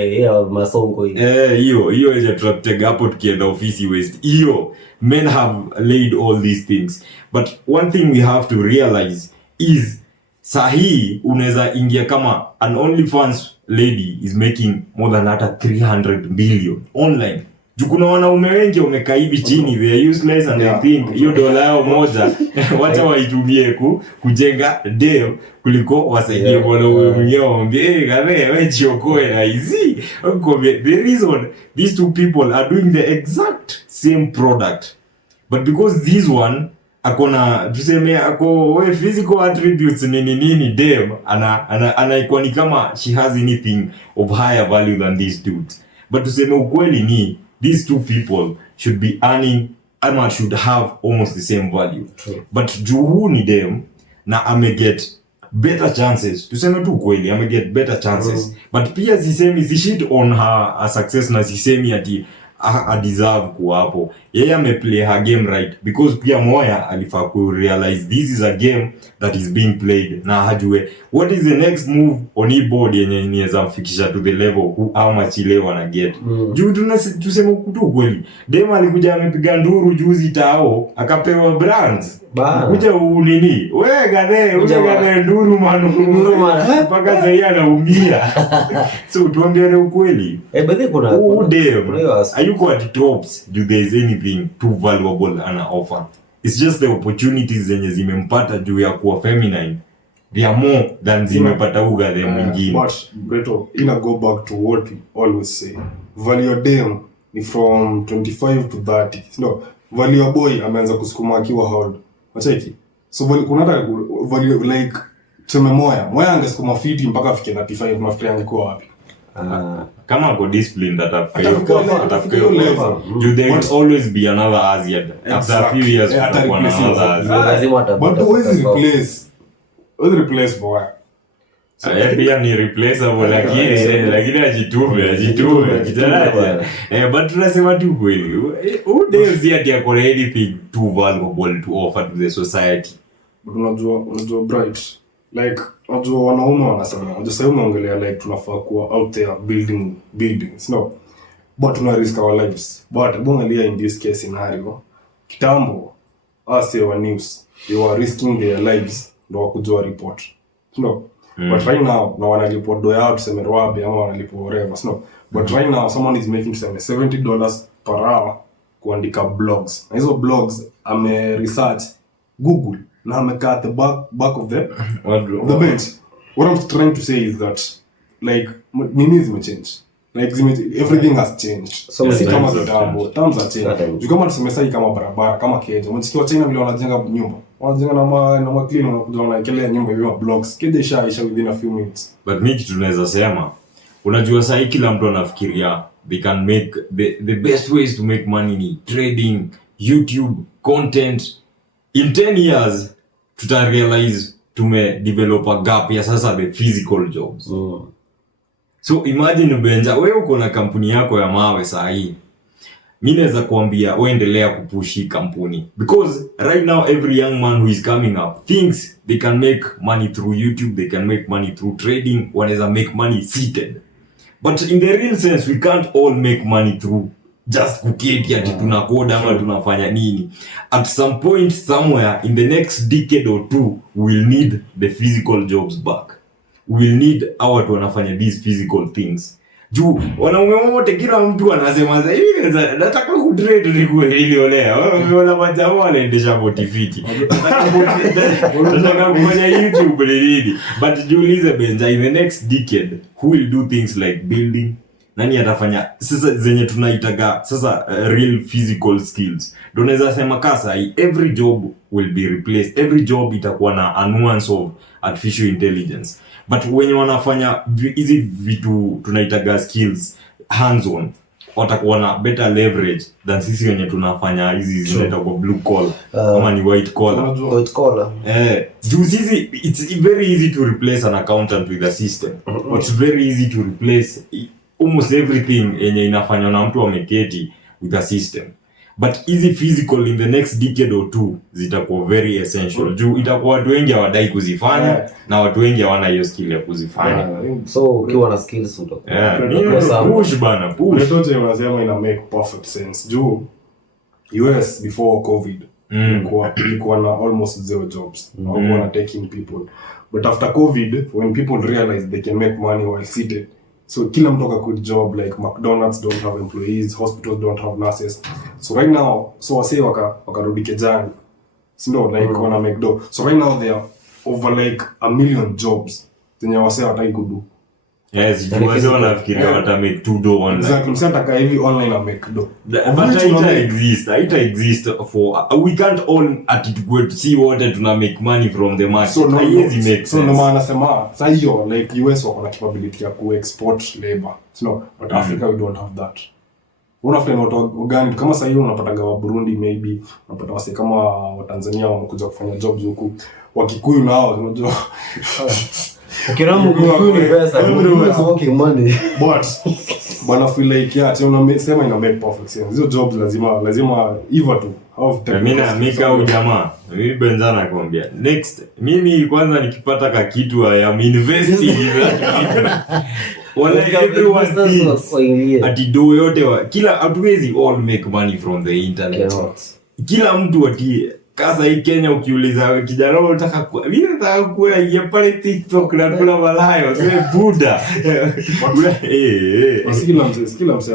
Masongo hii. Hiyo ile tunatega hapo tukienda ofisi West. Hiyo men have laid all these things. But one thing we have to realize is sahi unaweza ingia kama an OnlyFans lady is making more than hata 300 billion online. Kuna wanaume wengi wamekaa hivi chini, they are useless and they think hiyo dola yao moja wacha waitumie kujenga deo kuliko wasaidie wanaume mwenyewe waambie gabe wewe jiokoe na hizi. The reason these two people are doing the exact same product, but because this one akona tuseme ako physical attributes nini dem anaikuwa ni kama she has anything of higher value than these dudes. But tuseme ukweli ni these two people should be earning ama should have almost the same value. True. But juhu ni dem na get better chances. Tuseme tu kweli get better chances. But pia si shit on her success na sisemi ati deserve kuwa hapo. Yeye play her game right because pia Moya alifaa ku realize this is a game that is being played na hajue what is the next move on hii board yenye niweza mfikisha to the level how much ile wana get. Juu tuseme kutu kweli. Dem alikuja amepiga nduru juzi tao akapewa brands. Kuja nini? Wewe gane nduru manu mpaka sasa anaumia. So tuambiane ukweli. But kuna ayuko at tops, do there is anything too valuable ana offer. It's just the opportunities zenye zimempata juu ya kuwa feminine. They are more than zimepata uga the mwingine. But Breto, go back to what we always say. Value dem ni from 25 to 30. No, value boy ameanza kusukuma akiwa hard. Wacheki. So kuna hata value like tuseme Moya angesukuma fiti mpaka afike 35 nafikiri angekuwa wapi? Kama go disciplined atafika level. There will always be another Aziad. After a few years kutakuwa na another Aziad. But always replace boy. Pia ni replaceable lakini ajitume kitaraja. But tunasema tu kweli. Who dares yet akona anything too valuable to offer to the society? But unajua bright. Like unajua wanaume wanasema sasa umeongelea like tunafaa kuwa out there building buildings, no, but tuna risk our lives. But bongalia in this case scenario kitambo ase wa news they were risking their lives ndo wakujua report, no. But right now na wana report do yao tuseme Rwabe ama wana report whatever, no. But right now someone is making $70 per hour kuandika blogs, na hizo blogs ame research Google na amekaa at the back of the bench. What I'm trying to say is that like nini zimechange, like everything has changed. So si kama kitambo, times are changed. Juu kama tuseme kama barabara kama Kenya, msikiwa China vile wanajenga nyumba, wanajenga na ma clean wanakuja wanaekelea nyumba hiyo blocks, kede isha within a few minutes. But mimi tunaweza sema unajua sasa kila mtu anafikiria they can make the best ways to make money ni trading, YouTube, content. In 10 years tuta realize develop a gap ya sasa the physical jobs. So imagine Benja, wewe uko na kampuni yako ya mawe saa hii. mimi naweza kuambia uendelea kupush kampuni, because right now every young man who is coming up thinks they can make money through YouTube, they can make money through trading, wanaweza make money seated. But in the real sense, we can't all make money through just kuketi ati tunakoda ama tunafanya nini. At some point somewhere in the next decade or two, we will need the physical jobs back. We will need watu wanafanya these physical things. Juu wanaume wote kila mtu anasema sasa hivi nataka kutrade ni kweli olea. Unaona majamaa wanaendesha motivity. Nataka kufanya YouTube lini. But jiulize Benja, in the next decade who will do things like building? Nani atafanya sasa zenye tunaitaga sasa real physical skills? Ndio naweza sema kasa every job will be replaced. Every job itakuwa na a nuance of artificial intelligence. But wenye wanafanya hizi vitu tunaitaga skills hands on watakuwa na better leverage than sisi wenye tunafanya hizi zinaitwa blue collar kama ni white collar. Juu sisi it's very easy to replace an accountant with a system. It's very easy to replace almost everything yenye inafanywa na mtu ameketi with a system. But easy physical in the next decade or two zitakuwa very essential. Juu itakuwa watu wengi hawadai kuzifanya na watu wengi hawana hiyo skill ya kuzifanya. So ukiwa na skills utakuwa push bana push. Ndoto yenyewe unasema ina make perfect sense. Juu US before COVID ilikuwa na almost zero jobs. Walikuwa na taking people. But after COVID, when people realized they can make money while seated, so kila mtu akaquit job, like McDonald's don't have employees, hospitals don't have nurses. So right now, so wase wakarudi kejani. Sindo like wana make do. So right now there are over like 1 million jobs zenye wase wataki kudu. Yes, wase wanafikiria wata make $2 online. Exactly, msataka hivi online na make do. But it exist for we can't all attitude see what tuna make money from the market. So no, make so no maana sema sasa hiyo like US wako na capability ya ku-export labor. So but Africa we don't have that. Unafanya watu gani kama sasa hiyo unapata wa Burundi, maybe unapata wase kama wa Tanzania wamekuja kufanya jobs huku, Wakikuyu nao unajua ukiramu Kikuyu ni pesa, everyone's working money. But bana feel like yeah, unasema ina make perfect sense. Hizo jobs lazima hivyo tu. Mimi au jamaa mimi Benza nakwambia next mimi kwanza nikipata ka kitu I am investing wala everyone thinks ati do yote kila hatuwezi all make money from the internet. Kila mtu ati kasa hii Kenya ukiuliza kijana unataka mimi nataka kuwa pale TikTok na kula malayo sema buda skila mse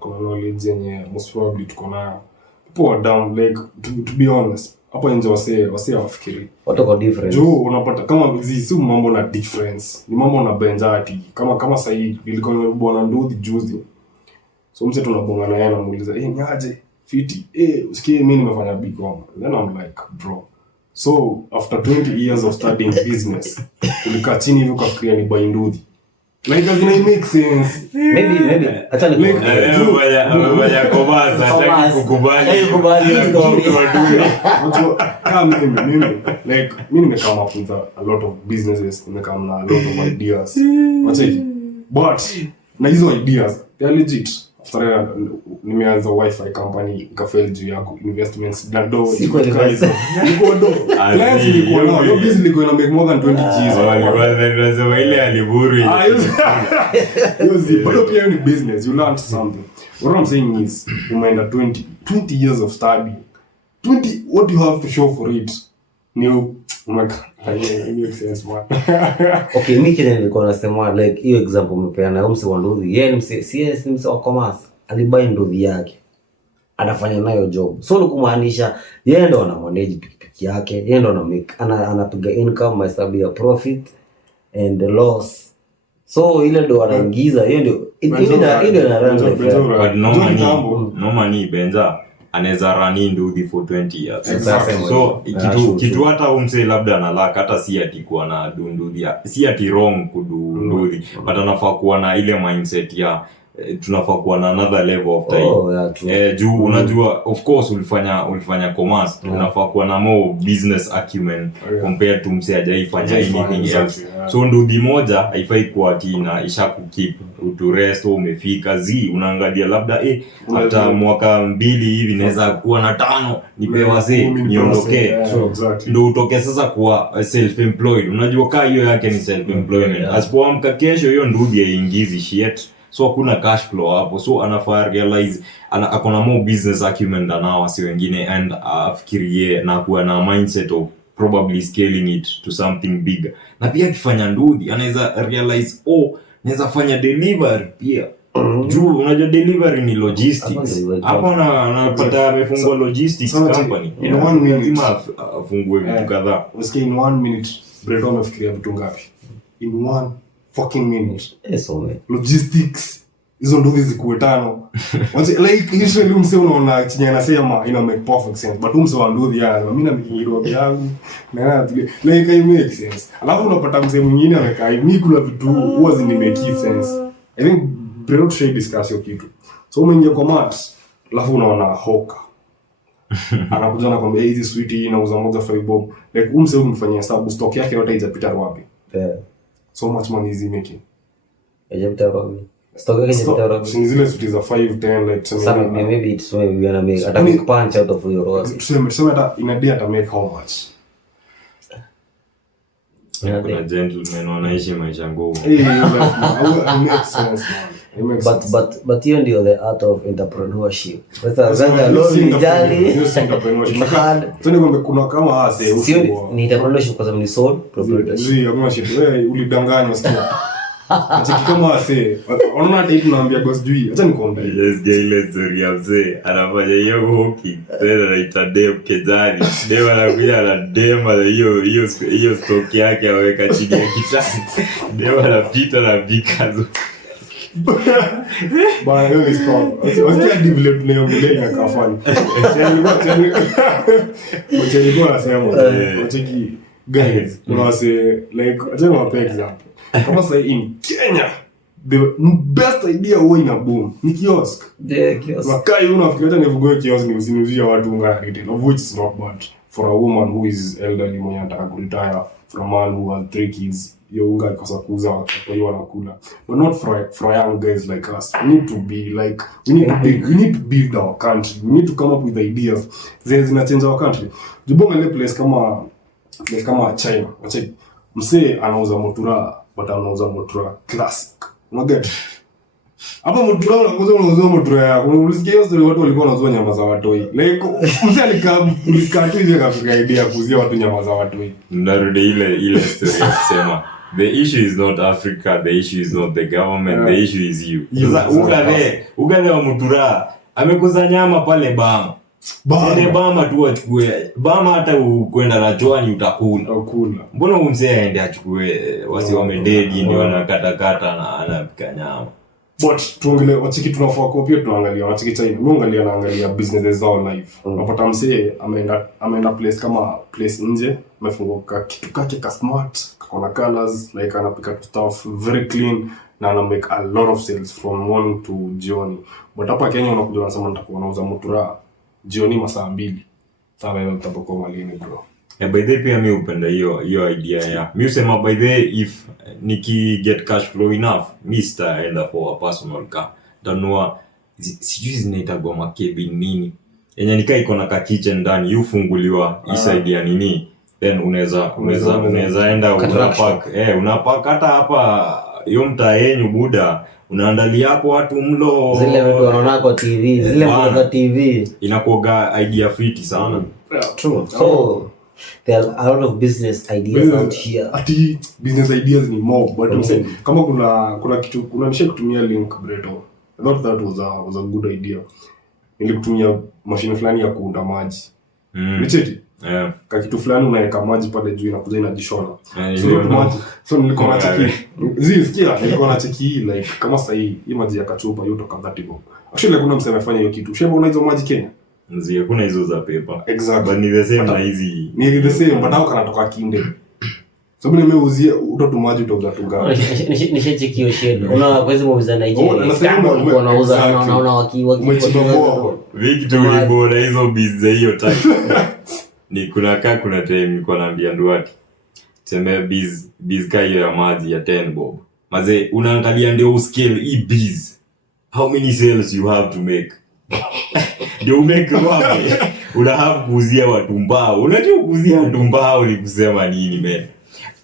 kuna knowledge yenye most probably tuko nayo. People down like to be honest hapo nje wase wafikiri watu kwa difference. Juu unapata kama hizi mambo na difference ni mambo na Benjati kama sasa hii nilikuwa bwana Ndudi juzi, so mse tunabonga na yeye namuuliza niaje fiti usikie mimi nimefanya BCom, then I'm like bro, so after 20 years of studying business ulikaa chini hivi ukafikiria ni buy Ndudi, like doesn't it make sense? Maybe hata ni moja kobaza hataki kukubali kama mimi like mimi nimekama up with a lot of businesses, nimekama na a lot of ideas, but na hizo ideas they are legit. After nimeanza wifi company ikafail juu yako investments na do niko do plans niko na no business niko na make more than 20 G's walikuwa ile aliburu yuzi but pia ni business, you learn something. What I'm saying is umeenda 20 years of study, 20 what do you have to show for it? New make sense man. Okay, mimi kile nilikuwa nasema like hiyo example umepeana umse wa Ndudhi, yeye ni mse wa commerce, alibai Ndudhi yake anafanya nayo job, so ni kumaanisha yeye ndo ana manage pikipiki yake, yeye ndo anapiga income, mahesabu ya profit and the loss, so ile ndo anaingiza, yeye ndio ile na run life. But no money Benza anaweza run Ndudhi for 20 years. Exactly. So kitu hata umse labda analaka hata si ati kuwa na Ndudhi, si ati wrong kudu Ndudhi, but anafaa kuwa na ile mindset ya tunafaa kuwa na another level of time. Yeah, true. Juu unajua of course ulifanya commerce, unafaa kuwa na more business acumen compared to mse hajaifanya anything else. So nduthi moja haifai kuwa tina isha kukeep to rest au umefika unaangalia labda hata mwaka 2 hivi naweza kuwa na 5 nipe wazee niondoke. Ndio utoke sasa kuwa self employed. Unajua kaa hiyo yake ni self employment. Asipoamka kesho hiyo nduthi haingizi shit. So hakuna cash flow hapo. So anafaa realize akona more business acumen than wasi wengine and afikirie na kuwa na mindset of probably scaling it to something bigger. Na pia akifanya nduthi anaweza realize naweza fanya delivery pia. Juu unajua delivery ni logistics. Hapa anapata amefungua logistics company. In 1 minute afungue vitu kadhaa. Usikie in 1 minute Breton amefikiria vitu ngapi? In 1 fucking minute. Logistics. Hizo nduthi zikuwe 5. Like usually mse unaona chenye anasema ina make perfect sense. But mse wa nduthi mimi na mikiro yangu na like it makes sense. Alafu unapata mse mwingine amekaa mimi kuna vitu huwa zini make sense. I think Breton should discuss hiyo kitu. So umeingia kwa maths, alafu unaona hoka. Anakuja na kwambia hizi sweetie inauza moja 5 bob. Like mse umfanyia hesabu stock yake yote haijapita wapi. So much money is he making? Haijapita wapi? Stock yake haijapita wapi? Zile sweetie za 5 10 like some maybe it's maybe gonna make ata make punch out of your rose. Tuseme hata in a day ata make how much? Kuna gentlemen wanaishi maisha ngumu. Makes sense. But hiyo ndio the art of entrepreneurship. Sasa lonely jali. Kuna kama hase ni entrepreneurship kwa sababu ni sole proprietorship. Hakuna shit. Wewe ulidanganywa sio? Acha kama hase. Unaona hata hivi naambia boss jui. Acha nikwambie. Yes guy, let's story ya mzee. Anafanya hiyo hoki. Tena anaita dem kejani. Dem anakuja na dem hiyo stock yake aweka chini ya kitanda. Dem anapita na vikazo. Bana hiyo ni stop. Wasikia develop leo mbele akafanya. Mchelikuwa anasema wacheki guys unawase like acha niwape example. Kama sasa in Kenya the best idea huwa ina boom ni kiosk. Kiosk. Wakai unafikiri hata nivugoe kiosk ni usinuzia watu unga retail, of which is not bad for a woman who is elderly mwenye anataka kuretire, for a man who has 3 kids. Yo unga kosa kuuza kwa hiyo wanakula. But not for young guys like us. We need to be like we need to build our country. We need to come up with ideas zina change our country. Jibonga ile place kama China. Wacha msee anauza motura but anauza motura classic. Unaget? Hapa motura unauza motura yako. Unasikia hiyo story watu walikuwa wanauza nyama za watoi. Like msee alikaa tu hivi akafika idea kuuzia watu nyama za watoi. Ndarudi ile story ya kusema the issue is not Africa, the issue is not the government, the issue is you. Ugale wa mutura amekuza nyama pale Bama. Bama tu achukue. Bama hata ukwenda na Joani utakula. Mbona umzee aende achukue wasi wamededi ndio anakatakata na anapika nyama. But tuongele wachiki tunafaa kwa pia tunaangalia wachiki China. Mimi naangalia businesses zao live. Unapata msee ameenda place kama place nje, amefunguka kitu kake ka smart, kuna colors, like anapika stuff very clean na ana make a lot of sales from morning to jioni. But hapa Kenya unakuja unasema nitakuwa nauza mutura jioni masaa 2. Sasa hiyo utapokuwa malini bro. By the pia mimi upenda hiyo idea ya. Mimi usema by the if niki get cash flow enough, Mr. enda for a personal car. Danua sijui zinaita goma cabin nini. Yenye nikaa iko na ka kitchen ndani, ufunguliwa isaidia nini. Then unaweza enda unapark hata hapa hiyo mtaa yenu buda. Unaandalia hapo watu mlo zile watu wanaona kwa TV, zile kwa TV. Inakuwa idea fiti sana. True. So there are a lot of business ideas out here. Ati business ideas ni more, but kama kuna kitu nisha kutumia link Breton. I thought that was a good idea. Nilikutumia machine fulani ya kuunda maji. Nicheki? Yeah. Ka kitu fulani unaweka maji pale juu inakuja inajishona. So nilikuwa na cheki. Sikia, nilikuwa na cheki like kama sasa hii maji ya kachupa yote toka 30 bob. Actually kuna msema afanya hiyo kitu. Sheba unaizo maji Kenya? Nzia kuna hizo za paper. Exactly. But ni the same na hizi. Ni the same but hao kanatoka kinde. Sababu nimeuzia utatumaji utauza tunga. Nishacheki hiyo shade. Unaona kwa hizo movies za Nigeria. Nasema wanauza naona umechimba Victory bora hizo biz za hiyo time. Ni kuna time nilikuwa naambia ndugu wake. Sema biz kayo ya maji ya 10 bob. Maze unaangalia ndio scale hii biz. How many sales you have to make? Ndio make wapi? Una have kuuzia watu mbao. Unajua kuuzia watu mbao ni kusema nini man?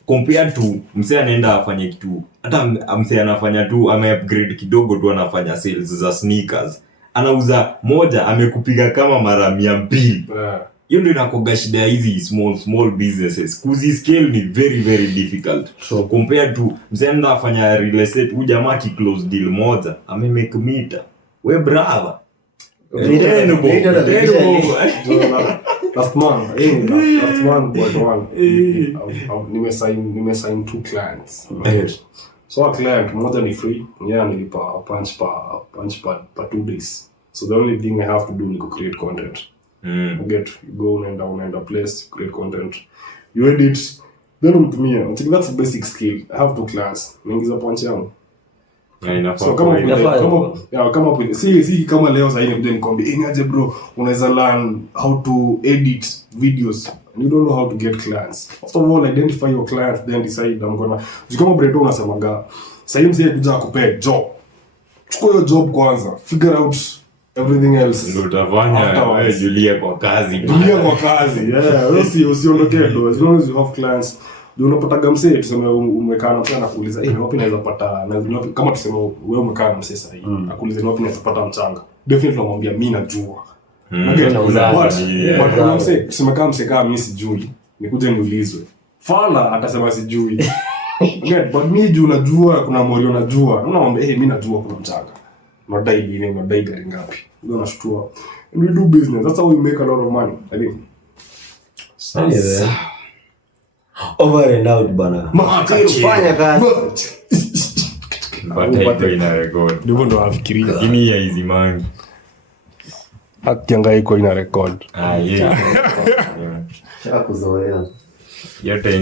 Compared to msee anaenda afanye kitu. Hata msee anafanya tu upgrade kidogo tu anafanya sales za sneakers. Anauza moja amekupiga kama mara 200. Hiyo ndio inakoga shida hizi small businesses. Kuzi scale ni very very difficult. So compared to msee anaenda afanya real estate, huyu jamaa ki close deal moja, make meter. We brava. Last month but one. Nimesign 2 clients. So a client moja ni free, nilipa punch per 2 days. So the only thing I have to do ni create content. You go unaenda place, create content. You edit, then umtumia. I think that's a basic skill. I have 2 clients. Naingiza punch yangu. So kama si kama leo sasa hivi nikwambia aje bro, unaweza learn how to edit videos and you don't know how to get clients. First of all, identify your clients, then decide I'm gonna. Kama Breto unasemaga sasa hivi msije kuja kupea job. Chukua hiyo job kwanza, figure out everything else. Ndio utafanya wewe Julia kwa kazi. Yeah, usiondoke do. As long as you have clients, unapata msee tuseme umekaa na msee anakuuliza wapi naweza pata, na kama tuseme wewe umekaa na msee sasa hivi akuuliza wapi naweza pata mchanga, definitely unamwambia mimi najua. But kuna msee tuseme kama msee kama mimi sijui, nikuje niulizwe fala atasema sijui. But mimi juu najua kuna morio najua, unamwambia mimi najua kuna mchanga, nadai gari ngapi, ndio unashtua. And we do business, that's how we make a lot of money, I think. Over and out bana. Makachero fanya kazi. But ina record. Ndio ndo nafikiria. Lakini ya hizi mangi. Akiangalia iko ina record. Yeah. Chakuzoea. Yote